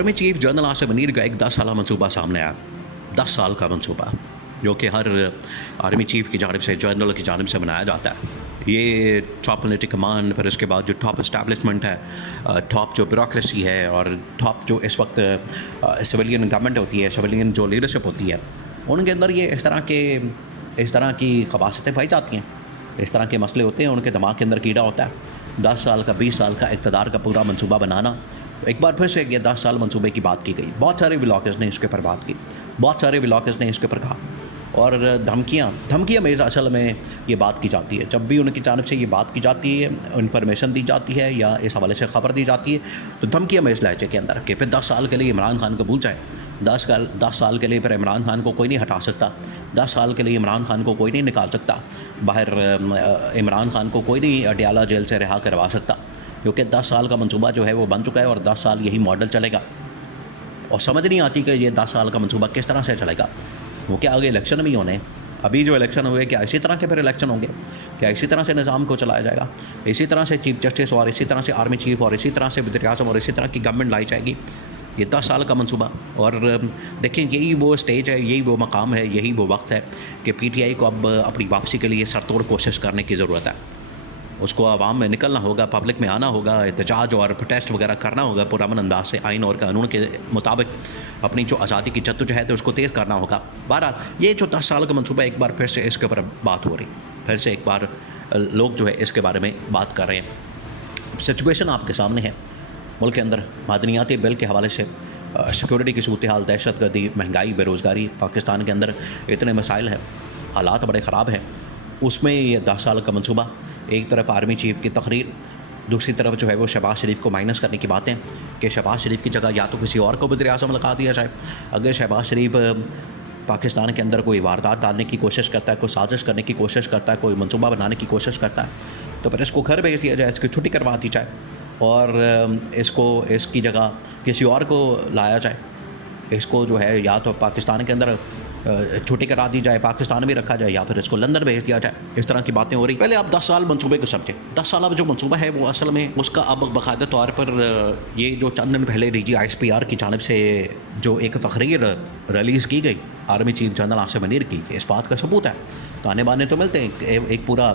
Army chief general Asif Munir का एक 10 साला मनसूबा सामने आया। 10 साल का मनसूबा जो कि हर आर्मी चीफ की जानिब से, जनरल की जानिब से बनाया जाता है। ये टॉप मिलिट्री कमांड, फिर उसके बाद जो टॉप इस्टेब्लिशमेंट है, टॉप जो ब्यूरोक्रेसी है और टॉप जो इस वक्त सिविलियन गवर्नमेंट होती है, सिविलियन जो लीडरशिप होती है, उनके अंदर ये इस तरह की खबासतें पाई जाती हैं, इस तरह के मसले होते हैं, उनके दिमाग के अंदर कीड़ा होता है। 10 साल का 20 साल का इक़्तिदार का पूरा मनसूबा बनाना। एक बार फिर से ये 10 साल मनसूबे की बात की गई। बहुत सारे व्लॉगर्स ने इसके ऊपर बात की, बहुत सारे व्लॉगर्स ने इसके ऊपर कहा और धमकियाँ में असल में ये बात की जाती है। जब भी उनकी जानिब से ये बात की जाती है, इन्फॉर्मेशन दी जाती है या इस हवाले से ख़बर दी जाती है, तो धमकियाँ में इस लहजे के अंदर कि फिर 10 साल के लिए इमरान खान को भूल जाए। 10 साल के लिए फिर इमरान खान को कोई नहीं हटा सकता। 10 साल के लिए इमरान खान को कोई नहीं निकाल सकता बाहर। इमरान खान को कोई नहीं अडयाला जेल से रिहा करवा सकता, क्योंकि 10 साल का मनसूबा जो है वो बन चुका है और 10 साल यही मॉडल चलेगा। और समझ नहीं आती कि ये 10 साल का मनसूबा किस तरह से चलेगा, क्योंकि आगे इलेक्शन भी होने। अभी जो इलेक्शन हुए, क्या इसी तरह के फिर इलेक्शन होंगे? क्या इसी तरह से निज़ाम को चलाया जाएगा? इसी तरह से चीफ जस्टिस और इसी तरह से आर्मी चीफ और इसी तरह से वज़ीर-ए-आज़म और इसी तरह की गवर्नमेंट लाई जाएगी? ये 10 साल का मनसूबा। और देखें, यही वो स्टेज है, यही वो मकाम है, यही वो वक्त है कि PTI को अब अपनी वापसी के लिए सरतोड़ कोशिश करने की ज़रूरत है। उसको आवाम में निकलना होगा, पब्लिक में आना होगा, एहतजाज और प्रोटेस्ट वगैरह करना होगा पुरअमन अंदाज से, आइन और कानून के मुताबिक अपनी जो आज़ादी की जद्दोजहद है उसको तेज़ करना होगा। बहरहाल ये जो 10 साल का मनसूबा, एक बार फिर से इसके ऊपर बात हो रही, फिर से एक बार लोग जो है इसके बारे में बात कर रहे हैं। सिचुएशन आपके सामने है। मुल्क के अंदर मादनियाती बिल के हवाले से सिक्योरिटी की सूरत हाल, दहशतगर्दी, महंगाई, बेरोज़गारी, पाकिस्तान के अंदर इतने मसाइल हैं, हालात बड़े ख़राब हैं। उसमें ये 10 साल का मनसूबा, एक तरफ आर्मी चीफ की तकरीर, दूसरी तरफ जो है वो शहबाज शरीफ को माइनस करने की बातें कि शहबाज शरीफ की जगह या तो किसी और को वज़ीर-ए-आज़म लगा दिया जाए। अगर शहबाज शरीफ पाकिस्तान के अंदर कोई वारदात डालने की कोशिश करता है, कोई साजिश करने की कोशिश करता है, कोई मनसूबा बनाने की कोशिश करता है, तो फिर इसको घर भेज दिया जाए, इसकी छुट्टी करवा दी जाए और इसकी जगह किसी और को लाया जाए। इसको जो है या तो पाकिस्तान के अंदर छुट्टी करा दी जाए, पाकिस्तान में रखा जाए, या फिर इसको लंदन भेज दिया जाए। इस तरह की बातें हो रही। पहले आप 10 साल मनसूबे को समझें। 10 साल अब जो मनसूबा है वो असल में उसका अब बाकायदा तौर पर ये जो चंद दिन पहले DG ISPR की जानिब से जो एक तकरीर रिलीज़ की गई army chief general Asif Munir की, इस बात का सबूत है। ताने बाने तो मिलते हैं, एक पूरा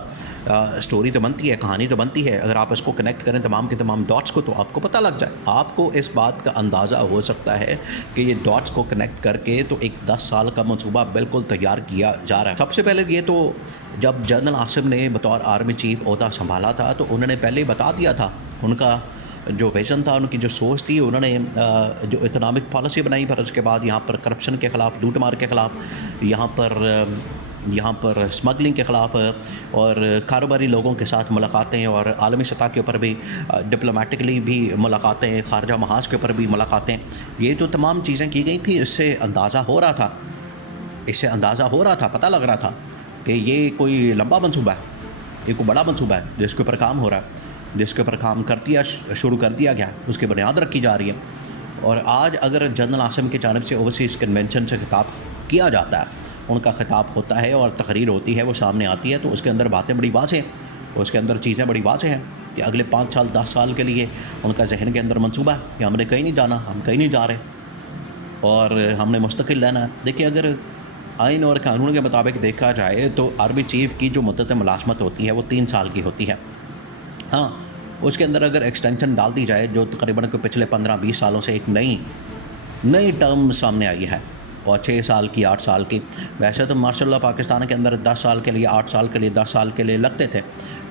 स्टोरी तो बनती है, कहानी तो बनती है। अगर आप इसको कनेक्ट करें तमाम के तमाम डॉट्स को, तो आपको पता लग जाए। आपको इस बात का अंदाज़ा हो सकता है कि ये डॉट्स को कनेक्ट करके तो एक 10 साल का मनसूबा बिल्कुल तैयार किया जा रहा है। सबसे पहले ये तो जब जनरल आसिफ ने बतौर आर्मी चीफ ओहदा संभाला था, तो उन्होंने पहले ही बता दिया था उनका जो विज़न था, उनकी जो सोच थी। उन्होंने जो इकोनॉमिक पॉलिसी बनाई, फिर उसके बाद यहाँ पर करप्शन के ख़िलाफ़, लूट मार के ख़िलाफ़, यहाँ पर स्मगलिंग के ख़िलाफ़ और कारोबारी लोगों के साथ मुलाकातें और आलमी सतह के ऊपर भी डिप्लोमेटिकली भी मुलाकातें, खारजा महाज के ऊपर भी मुलाकातें, ये जो तमाम चीज़ें की गई थी, इससे अंदाज़ा हो रहा था, पता लग रहा था कि ये कोई लंबा मनसूबा है, ये कोई बड़ा मनसूबा है जिसके ऊपर काम हो रहा है, जिसके ऊपर काम शुरू कर दिया गया, उसकी बुनियाद रखी जा रही है। और आज अगर जनरल आसिफ की जानिब से ओवरसीज़ कन्वेंशन से खिताब किया जाता है, उनका खिताब होता है और तकरीर होती है, वो सामने आती है, तो उसके अंदर बातें बड़ी वाज़ेह हैं, उसके अंदर चीज़ें बड़ी वाज़ेह हैं कि अगले 5 साल 10 साल के लिए उनका जहन के अंदर मनसूबा है कि हमने कहीं नहीं जाना, हम कहीं नहीं जा रहे और हमने मुस्तकिल रहना है। देखिए, अगर आइन और कानून के मुताबिक देखा जाए तो आर्मी चीफ की जो मुद्दत मुलाज़मत होती है वो 3 साल की होती है। हाँ, उसके अंदर अगर एक्सटेंशन डाल दी जाए, जो तकरीबन पिछले 15-20 सालों से एक नई टर्म सामने आई है, और 6 साल की, 8 साल की। वैसे तो माशाल्लाह पाकिस्तान के अंदर 10 साल के लिए, 8 साल के लिए, 10 साल के लिए लगते थे,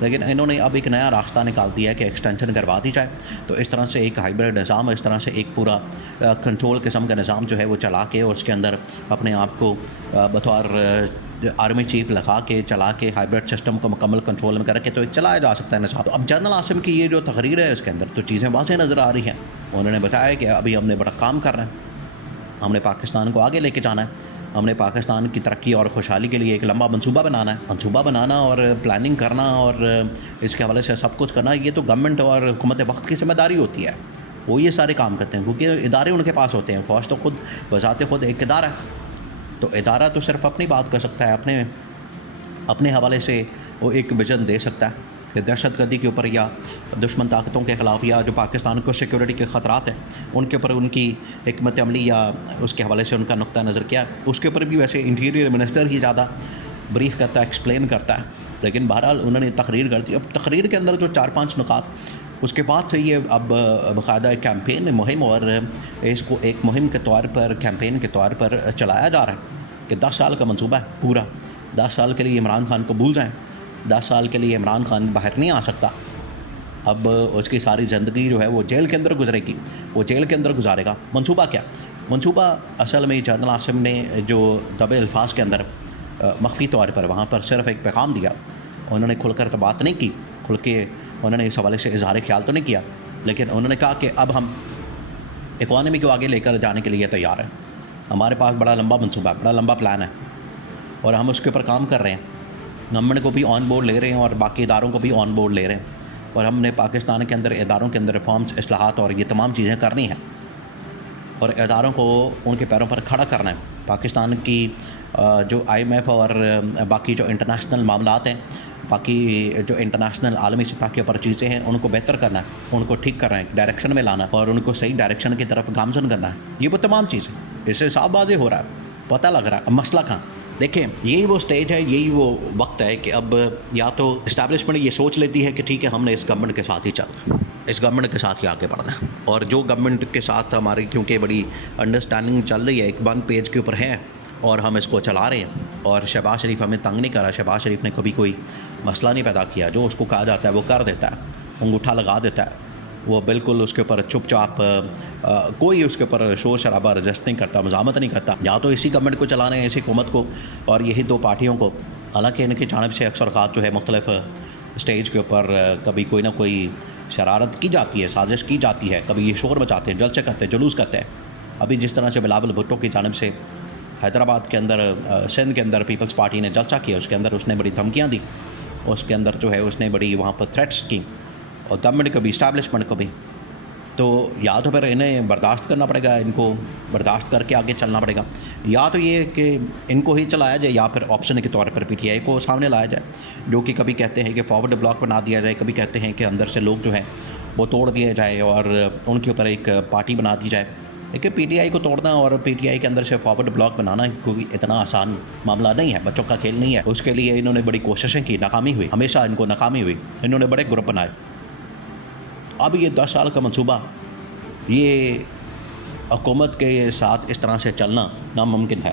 लेकिन इन्होंने अब एक नया रास्ता निकाल दिया है कि एक्सटेंशन करवा दी जाए। तो इस तरह से एक हाइब्रिड निज़ाम, इस तरह से एक पूरा कंट्रोल किस्म का निज़ाम जो है वो चला के, और उसके अंदर अपने आप को बतौर आर्मी चीफ लगा के, चला के, हाइब्रिड सिस्टम को मुकम्मल कंट्रोल में करके तो चलाया जा सकता है निज़ाम। तो अब जनरल आसिफ की ये जो तकरीर है, इसके अंदर तो चीज़ें वाज़ेह नज़र आ रही हैं। उन्होंने बताया कि अभी हमने बड़ा काम करना है, हमने पाकिस्तान को आगे लेके जाना है, हमने पाकिस्तान की तरक्की और खुशहाली के लिए एक लंबा मनसूबा बनाना और प्लानिंग करना और इसके हवाले से सब कुछ करना। ये तो गवर्नमेंट और हुकूमत वक्त की जिम्मेदारी होती है, वो ये सारे काम करते हैं, क्योंकि इदारे उनके पास होते हैं। फ़ौज तो खुद बज़ाते खुद एक इदारा है, तो इदारा तो सिर्फ अपनी बात कर सकता है, अपने हवाले से वो एक विज़न दे सकता है کہ دہشت گردی کے اوپر یا دشمن طاقتوں کے خلاف یا جو پاکستان کو سیکورٹی کے خطرات ہیں ان کے اوپر ان کی حکمت عملی یا اس کے حوالے سے ان کا نقطہ نظر کیا، اس کے اوپر بھی ویسے انٹیریئر منسٹر ہی زیادہ بریف کرتا ہے، ایکسپلین کرتا ہے. لیکن بہرحال انہوں نے تقریر کر دی. اب تقریر کے اندر جو 4-5 نکات اس کے بعد سے یہ اب باقاعدہ کیمپین مہم اور اس کو ایک مہم کے طور پر کیمپین کے طور پر چلایا جا رہا ہے کہ 10 سال کا منصوبہ ہے پورا. 10 سال کے لیے عمران خان کو بھول جائیں. 10 سال کے لیے عمران خان باہر نہیں آ سکتا. اب اس کی ساری زندگی جو ہے وہ جیل کے اندر گزرے گی، وہ جیل کے اندر گزارے گا. منصوبہ کیا؟ منصوبہ اصل میں جنرل عاصم نے جو دبے الفاظ کے اندر مخفی طور پر وہاں پر صرف ایک پیغام دیا. انہوں نے کھل کر تو بات نہیں کی، کھل کے انہوں نے اس حوالے سے اظہار خیال تو نہیں کیا، لیکن انہوں نے کہا کہ اب ہم اکانومی کو آگے لے کر جانے کے لیے تیار ہیں. ہمارے پاس بڑا لمبا منصوبہ ہے، بڑا لمبا پلان ہے اور ہم اس کے اوپر کام کر رہے ہیں. گورنمنٹ کو بھی آن بورڈ لے رہے ہیں اور باقی اداروں کو بھی آن بورڈ لے رہے ہیں، اور ہم نے پاکستان کے اندر اداروں کے اندر ریفارمز، اصلاحات اور یہ تمام چیزیں کرنی ہیں اور اداروں کو ان کے پیروں پر کھڑا کرنا ہے. پاکستان کی جو IMF اور باقی جو انٹرنیشنل معاملات ہیں، باقی جو انٹرنیشنل عالمی سطح کے اوپر چیزیں ہیں ان کو بہتر کرنا ہے، ان کو ٹھیک کرنا ہے، ڈائریکشن میں لانا ہے اور ان کو صحیح ڈائریکشن کی طرف گامزن کرنا ہے. یہ وہ تمام چیزیں اس سے صاف واضح ہو رہا ہے، پتہ لگ رہا ہے مسئلہ کہاں. دیکھیں یہی وہ سٹیج ہے، یہی وہ وقت ہے کہ اب یا تو اسٹیبلشمنٹ یہ سوچ لیتی ہے کہ ٹھیک ہے ہم نے اس گورنمنٹ کے ساتھ ہی چلنا ہے، اس گورنمنٹ کے ساتھ ہی آگے بڑھنا ہے، اور جو گورنمنٹ کے ساتھ ہماری کیونکہ بڑی انڈرسٹینڈنگ چل رہی ہے، ایک 1 پیج کے اوپر ہے اور ہم اس کو چلا رہے ہیں، اور شہباز شریف ہمیں تنگ نہیں کر رہا. شہباز شریف نے کبھی کوئی مسئلہ نہیں پیدا کیا، جو اس کو کہا جاتا ہے وہ کر دیتا ہے، انگوٹھا لگا دیتا ہے. وہ بالکل اس کے اوپر چپ چاپ کوئی اس کے اوپر شور شرابہ رجسٹ نہیں کرتا، مزاحمت نہیں کرتا. یا تو اسی گورنمنٹ کو چلانے ہیں، اسی حکومت کو اور یہی 2 پارٹیوں کو. حالانکہ ان کی جانب سے اکثر اوقات جو ہے مختلف اسٹیج کے اوپر کبھی کوئی نہ کوئی شرارت کی جاتی ہے، سازش کی جاتی ہے، کبھی یہ شور مچاتے ہیں، جلسے کرتے ہیں، جلوس کرتے ہیں. ابھی جس طرح سے بلاول بھٹو کی جانب سے حیدرآباد کے اندر سندھ کے اندر پیپلز پارٹی نے جلسہ کیا، اس کے اندر اس نے بڑی دھمکیاں دی، اس کے اندر جو ہے اس نے بڑی وہاں پر تھریٹس کی، اور گورنمنٹ کو بھی اسٹیبلشمنٹ کو بھی. تو یا تو پھر انہیں برداشت کرنا پڑے گا، ان کو برداشت کر کے آگے چلنا پڑے گا، یا تو یہ کہ ان کو ہی چلایا جائے، یا پھر آپشن کے طور پر PTI کو سامنے لایا جائے، جو کہ کبھی کہتے ہیں کہ فارورڈ بلاک بنا دیا جائے، کبھی کہتے ہیں کہ اندر سے لوگ جو ہیں وہ توڑ دیے جائے اور ان کے اوپر ایک پارٹی بنا دی جائے. لیکن PTI کو توڑنا اور PTI کے اندر سے فارورڈ بلاک بنانا کوئی اتنا آسان معاملہ نہیں ہے، بچوں کا کھیل نہیں ہے. اس کے لیے انہوں نے بڑی کوششیں کی، ناکامی ہوئی، ہمیشہ ان کو ناکامی ہوئی. انہوں نے بڑے گروپ بنائے. اب یہ 10 سال کا منصوبہ، یہ حکومت کے ساتھ اس طرح سے چلنا ناممکن ہے.